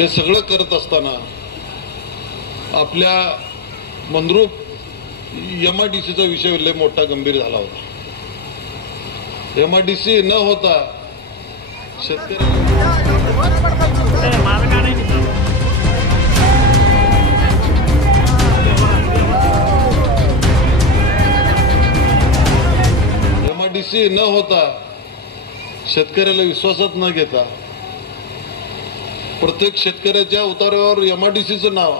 हे सगळं करत असताना आपल्या मंद्रूप एम आय डी सीचा विषय लय मोठा गंभीर झाला होता. एम आय डी सी न होता शेतकरी एम आय डी सी न होता शेतकऱ्याला विश्वासात न घेता प्रत्येक शेतकऱ्याच्या उतारावर एम आर डी सीचं नाव.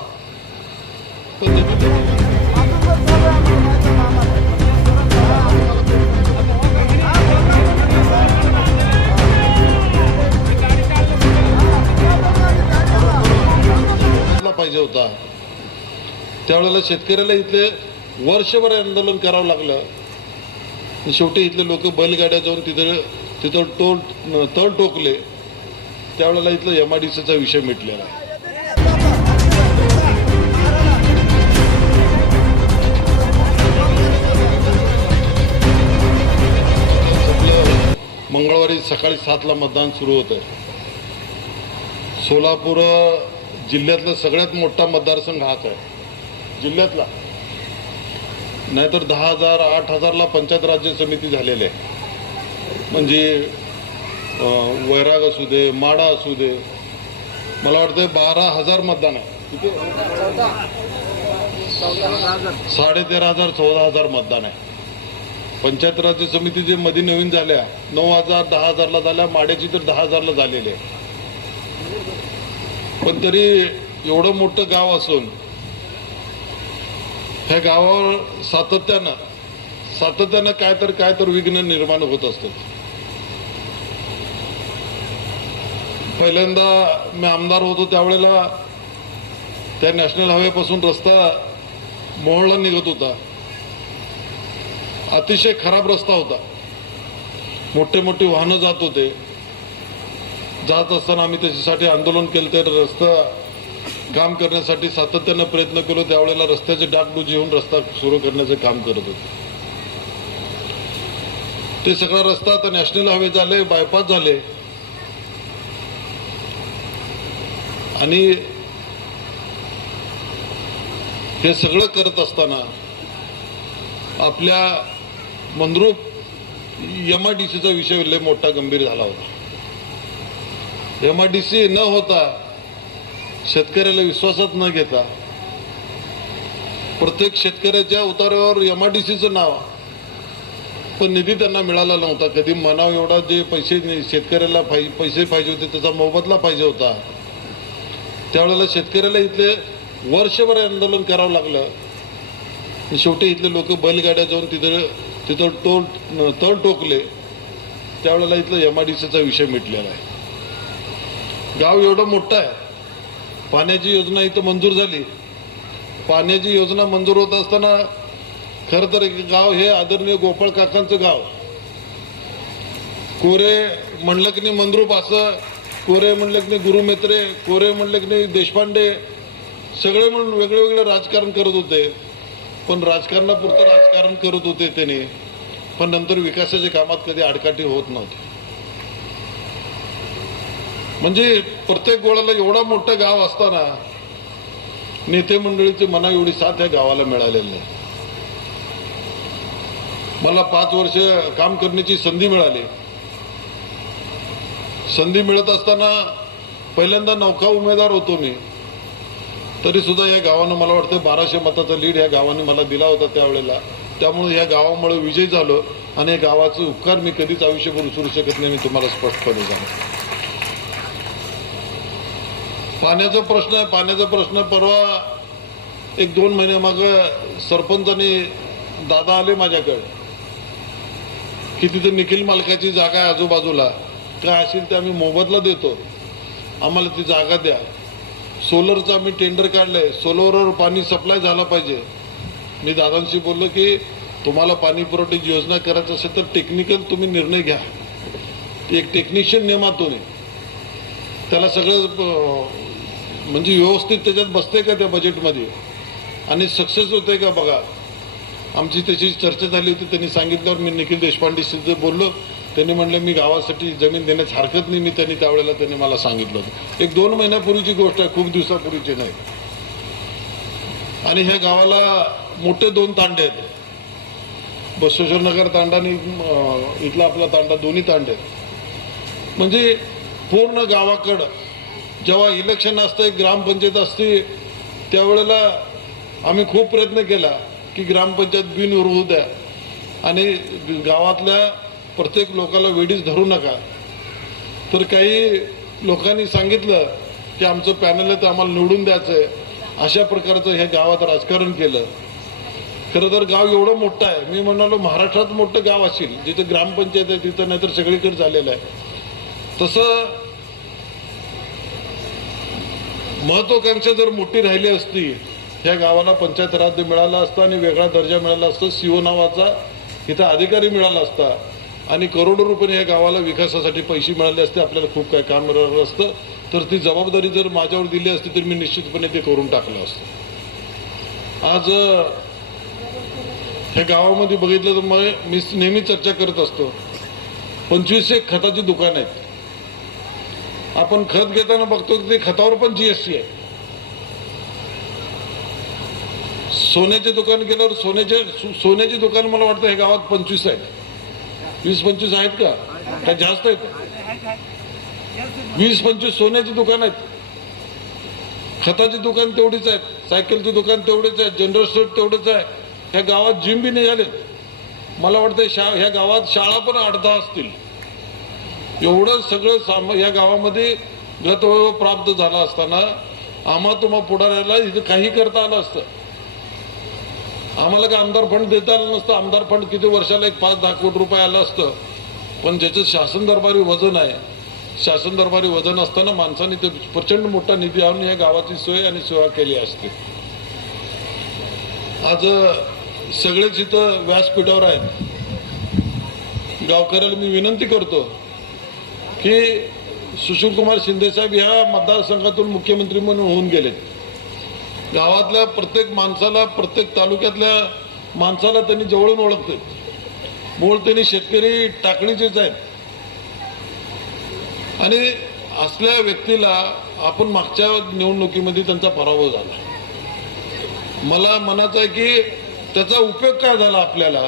पाहिजे होता. त्यावेळेला शेतकऱ्याला इथले वर्षभर आंदोलन करावं लागलं. शेवटी इथले लोक बैलगाड्या जाऊन तिथं तिथं टोल तळ टोकले. त्यावेळेला इथलं एम आय डी सीचा विषय मिटलेला आहे. मंगळवारी सकाळी सातला मतदान सुरू होतं सोलापूर जिल्ह्यातला सगळ्यात मोठा मतदारसंघ हाच आहे. जिल्ह्यातला. नाहीतर दहा हजार आठ हजारला पंचायत राज्य समिती झालेली आहे. म्हणजे वैराग असू दे माडा असू दे. मला वाटतं बारा हजार मतदान आहे. किती साडे तेरा हजार चौदा हजार मतदान आहे. पंचायत राज्य समिती जे मध्ये नवीन झाल्या नऊ हजार दहा हजारला झाल्या माड्याची तर दहा हजारला झालेली आहे. पण तरी एवढं मोठं गाव असून ह्या गावावर सातत्यानं सातत्यानं काय तर काय तर विघ्न निर्माण होत असतात. पहिल्यांदा मी आमदार होतो त्यावेळेला त्या नॅशनल हायवेपासून रस्ता मोहळला निघत होता. अतिशय खराब रस्ता होता. मोठे मोठे वाहनं जात होते. जात असताना आम्ही त्याच्यासाठी आंदोलन केलं तर रस्ता काम करण्यासाठी सातत्यानं प्रयत्न केलो. त्यावेळेला रस्त्याचे डागडुजी होऊन रस्ता सुरू करण्याचं काम करत होते. ते सगळा रस्ता आता नॅशनल हायवे झाले बायपास झाले. आणि हे सगळं करत असताना आपल्या मंद्रूप एम आय डी सीचा विषय लय मोठा गंभीर झाला होता. एम आय डी सी न होता शेतकऱ्याला विश्वासात न घेता प्रत्येक शेतकऱ्याच्या उतारावर एम आय डी सीचं नाव पण निधी त्यांना मिळाला नव्हता. कधी म्हणावं एवढा जे पैसे नाही- शेतकऱ्याला पैसे पाहिजे होते त्याचा मोबदला पाहिजे होता. त्यावेळेला शेतकऱ्याला इथले वर्षभर आंदोलन करावं लागलं. शेवटी इथले लोक बैलगाड्या जाऊन तिथं तिथं टोल तळ टोकले. त्यावेळेला इथलं एम आय डी सीचा विषय मिटलेला आहे. गाव एवढं मोठं आहे. पाण्याची योजना इथं मंजूर झाली. पाण्याची योजना मंजूर होत असताना खरं तर एक गाव हे आदरणीय गोपाळ काकांचं गाव. कोरे म्हणलं की नाही मंद्रूप असं कोरे म्हणले की नाही गुरुमेत्रे कोरे म्हणले की देशपांडे सगळे म्हणून वेगळे वेगळे राजकारण करत होते. पण राजकारणापुरतं राजकारण करत होते त्याने. पण नंतर विकासाच्या कामात कधी आडकाठी होत नव्हती. म्हणजे प्रत्येक गोळ्याला एवढा मोठं गाव असताना नेते मंडळीची मना एवढी साथ या गावाला मिळालेली नाही. मला पाच वर्ष काम करण्याची संधी मिळाली. संधी मिळत असताना पहिल्यांदा नौका उमेदवार होतो मी. तरी सुद्धा या गावानं मला वाटतं बाराशे मताचा लीड या गावाने मला दिला होता त्यावेळेला. त्यामुळे या गावामुळे विजय झालो आणि या गावाचे उपकार मी कधीच आयुष्यभर उचलू शकत नाही मी तुम्हाला स्पष्टपणे सांगतो. पाण्याचा प्रश्न आहे पाण्याचा प्रश्न परवा एक दोन महिन्यामाग सरपंचाने दादा आले माझ्याकडे. की तिथं निखिल मालकाची जागा आहे आजूबाजूला. काय असेल ते आम्ही मोबदला देतो. आम्हाला ती जागा द्या. सोलरचं आम्ही टेंडर काढलंय. सोलरवर पाणी सप्लाय झाला पाहिजे. मी दादांशी बोललो की तुम्हाला पाणी पुरवठ्याची योजना करायची असेल तर टेक्निकल तुम्ही निर्णय घ्या. एक टेक्निशियन नेमातून त्याला सगळं म्हणजे व्यवस्थित त्याच्यात बसते का त्या बजेटमध्ये आणि सक्सेस होते का बघा? आमची त्याची चर्चा झाली होती त्यांनी सांगितल्यावर मी निखिल देशपांडेशी बोललो त्यांनी म्हणलं मी गावासाठी जमीन देण्यास हरकत नाही. मी त्यांनी त्यावेळेला त्यांनी मला सांगितलं होतं. एक दोन महिन्यापूर्वीची गोष्ट आहे खूप दिवसापूर्वीची नाही. आणि ह्या गावाला मोठे दोन तांडे आहेत. बसवेश्वर नगर तांडा आणि इथला आपला तांडा दोन्ही तांडे आहेत. म्हणजे पूर्ण गावाकडं जेव्हा इलेक्शन असतं ग्रामपंचायत असते त्यावेळेला आम्ही खूप प्रयत्न केला. की ग्रामपंचायत बिनविरोध द्या. आणि गावातल्या प्रत्येक लोकाला वेडीच धरू नका. तर काही लोकांनी सांगितलं की आमचं पॅनल आहे ते आम्हाला निवडून द्यायचं आहे अशा प्रकारचं हे गावात राजकारण केलं. खरं तर गाव एवढं मोठं आहे. मी म्हणालो महाराष्ट्रात मोठं गाव असेल जिथं ग्रामपंचायत आहे तिथं नाहीतर सगळीकडे झालेलं आहे. तसं महत्वाकांक्षा जर मोठी राहिली असती ह्या गावाला पंचायत राज्य मिळाला असता आणि वेगळा दर्जा मिळाला असता. सीओ नावाचा इथं अधिकारी मिळाला असता. आणि करोडो रुपये या गावाला विकासासाठी पैसे मिळाले असते. आपल्याला खूप काय काम मिळालं असतं. तर ती जबाबदारी जर माझ्यावर दिली असती तर मी निश्चितपणे ते करून टाकलं असतं. आज ह्या गावामध्ये बघितलं तर मग मी नेहमी चर्चा करत असतो. पंचवीसशे खताची दुकान आहेत. आपण खत घेताना बघतो की ते खतावर पण जी एस टी आहे. सोन्याचे दुकान गेल्यावर सोन्याचे सोन्याचे दुकान मला वाटतं हे गावात पंचवीस आहेत. वीस पंचवीस आहेत का? काय जास्त आहेत? वीस पंचवीस सोन्याची दुकान आहेत. खताची दुकान तेवढीच आहेत सायकलची दुकान तेवढीच आहे जनरल स्टोर तेवढंच आहे. ह्या गावात जिम बी निघालेत मला वाटतं शा ह्या गावात शाळा पण आठ दहा असतील. एवढं सगळं साम या गावामध्ये गतवैभव प्राप्त झाला असताना आम्हा तुम्हा पुढाऱ्याला इथं काही करता आलं असतं. आम्हाला काय आमदार फंड देता आलं नसतं. आमदार फंड किती वर्षाला एक पाच दहा कोटी रुपये आलं असतं. पण ज्याचं शासन दरबारी वजन आहे शासन दरबारी वजन असताना माणसाने ते प्रचंड मोठा निधी आणून या गावाची सोय आणि सेवा केली असते. आज सगळेच इथं व्यासपीठावर आहेत. गावकऱ्याला मी विनंती करतो की सुशीलकुमार शिंदेसाहेब ह्या मतदारसंघातून मुख्यमंत्री म्हणून होऊन गेलेत. गावातल्या प्रत्येक माणसाला प्रत्येक तालुक्यातल्या माणसाला त्यांनी जवळून ओळखते मूळ त्यांनी शेतकरी टाकणीचेच आहेत. आणि असल्या व्यक्तीला आपण मागच्या निवडणुकीमध्ये त्यांचा पराभव झाला. मला मनाचा आहे की त्याचा उपयोग काय झाला आपल्याला?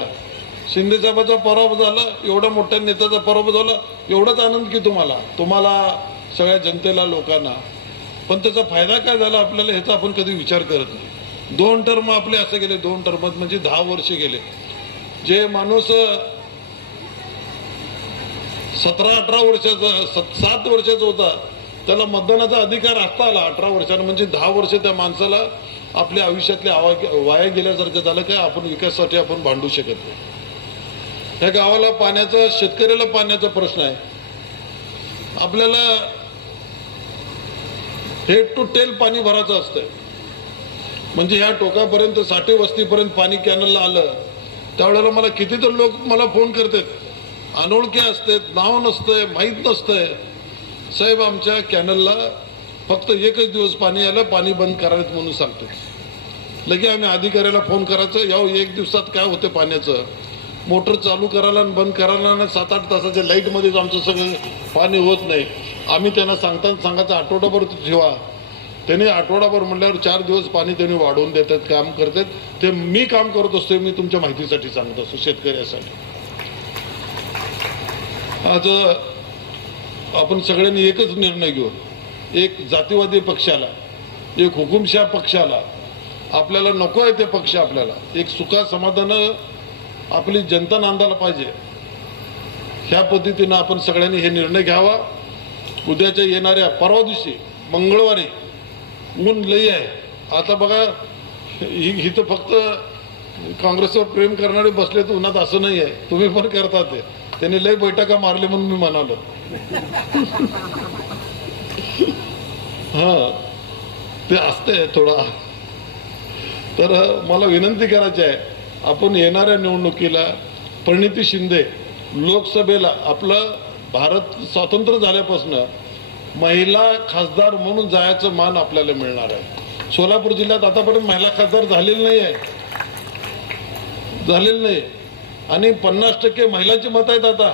शिंदेसाहेबाचा पराभव झाला एवढ्या मोठ्या नेत्याचा पराभव झाला एवढाच आनंद की तुम्हाला? तुम्हाला सगळ्या जनतेला लोकांना पण त्याचा फायदा काय झाला आपल्याला ह्याचा आपण कधी विचार करत नाही. दोन टर्म आपले असे गेले दोन टर्मात म्हणजे दहा वर्ष गेले. जे माणूस सतरा अठरा वर्षाचा सत- सात वर्षाचा होता त्याला मतदानाचा अधिकार असता आला अठरा वर्षानं म्हणजे दहा वर्ष त्या माणसाला आपल्या आयुष्यातले आवा वाया गेल्यासारखं झालं काय आपण विकासासाठी आपण भांडू शकत नाही. त्या गावाला पाण्याचा शेतकऱ्याला पाण्याचा प्रश्न आहे. आपल्याला हेड टू टेल पाणी भरायचं असतंय. म्हणजे ह्या टोकापर्यंत साठे वस्तीपर्यंत पाणी कॅनलला आलं त्यावेळेला मला कितीतरी लोक मला फोन करतात. अनोळखी असतात नाव नसतंय माहीत नसतंय. साहेब आमच्या कॅनलला फक्त एकच दिवस पाणी आलं पाणी बंद करायचं म्हणून सांगतो लगे आम्ही अधिकाऱ्याला फोन करायचं याव एक दिवसात काय होते पाण्याचं? मोटर चालू करायला आणि बंद करायला आणि सात आठ तासाच्या लाईटमध्येच आमचं सगळं पाणी होत नाही. आम्ही त्यांना सांगताना सांगायचं आठवडाभर ठेवा. त्यांनी आठवडाभर म्हणल्यावर चार दिवस पाणी त्यांनी वाढवून देतात काम करतात. ते मी काम करत असतो मी तुमच्या माहितीसाठी सांगत असतो शेतकऱ्यासाठी. आज आपण सगळ्यांनी एकच निर्णय घेऊ एक जातीवादी पक्षाला एक हुकुमशाह पक्षाला आपल्याला नको आहे ते पक्ष आपल्याला. एक सुखा समाधान आपली जनता नांदायला पाहिजे. ह्या पद्धतीनं आपण सगळ्यांनी हे निर्णय घ्यावा. उद्याच्या येणाऱ्या परवा दिवशी मंगळवारी ऊन लई आहे. आता बघा ही इथं फक्त काँग्रेसवर प्रेम करणारे बसले तर उन्हात असं नाही आहे. तुम्ही पण करता ते. त्यांनी लय बैठका मारली म्हणून मी म्हणालो. हा ते असते थोडा. तर मला विनंती करायची आहे आपण येणाऱ्या निवडणुकीला परिणिती शिंदे लोकसभेला आपलं भारत स्वातंत्र्य झाल्यापासून महिला खासदार म्हणून जायचं मान आपल्याला मिळणार आहे. सोलापूर जिल्ह्यात आतापर्यंत महिला खासदार झालेली नाही आहे झालेलं नाही. आणि पन्नास टक्के महिलांची मत आहेत आता.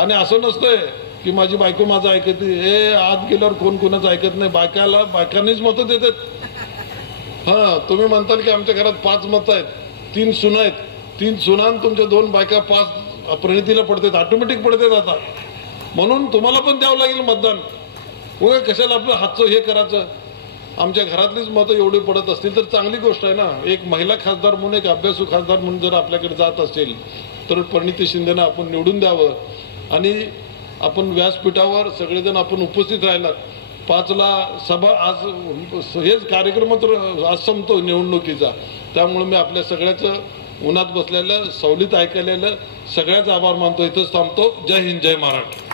आणि असं नसतंय की माझी बायको माझं ऐकत हे आत गेल्यावर कोण कोणाचं ऐकत नाही? बायकाला बायकांनीच मतं देतात. हां तुम्ही म्हणताल की आमच्या घरात पाच मतं आहेत. तीन सुना आहेत. तीन सुनान तुमच्या दोन बायका पाच प्रणितीला पडतात. ऑटोमॅटिक पडतात आता. म्हणून तुम्हाला पण द्यावं लागेल मतदान. उगा कशाला आपलं हातचं हे करायचं? आमच्या घरातलीच मतं एवढी पडत असतील तर चांगली गोष्ट आहे ना. एक महिला खासदार म्हणून एक अभ्यासू खासदार म्हणून जर आपल्याकडे जात असेल तर परिणिती शिंदेना आपण निवडून द्यावं. आणि आपण व्यासपीठावर सगळेजण आपण उपस्थित राहिलात. पाचला सभा आज हेच कार्यक्रम तर आज संपतो निवडणुकीचा. त्यामुळे मी आपल्या सगळ्याचं उन्हात बसलेलं सवलीत ऐकलेलं सगळ्याच आभार मानतो. इथंच थांबतो जय हिंद जय महाराष्ट्र.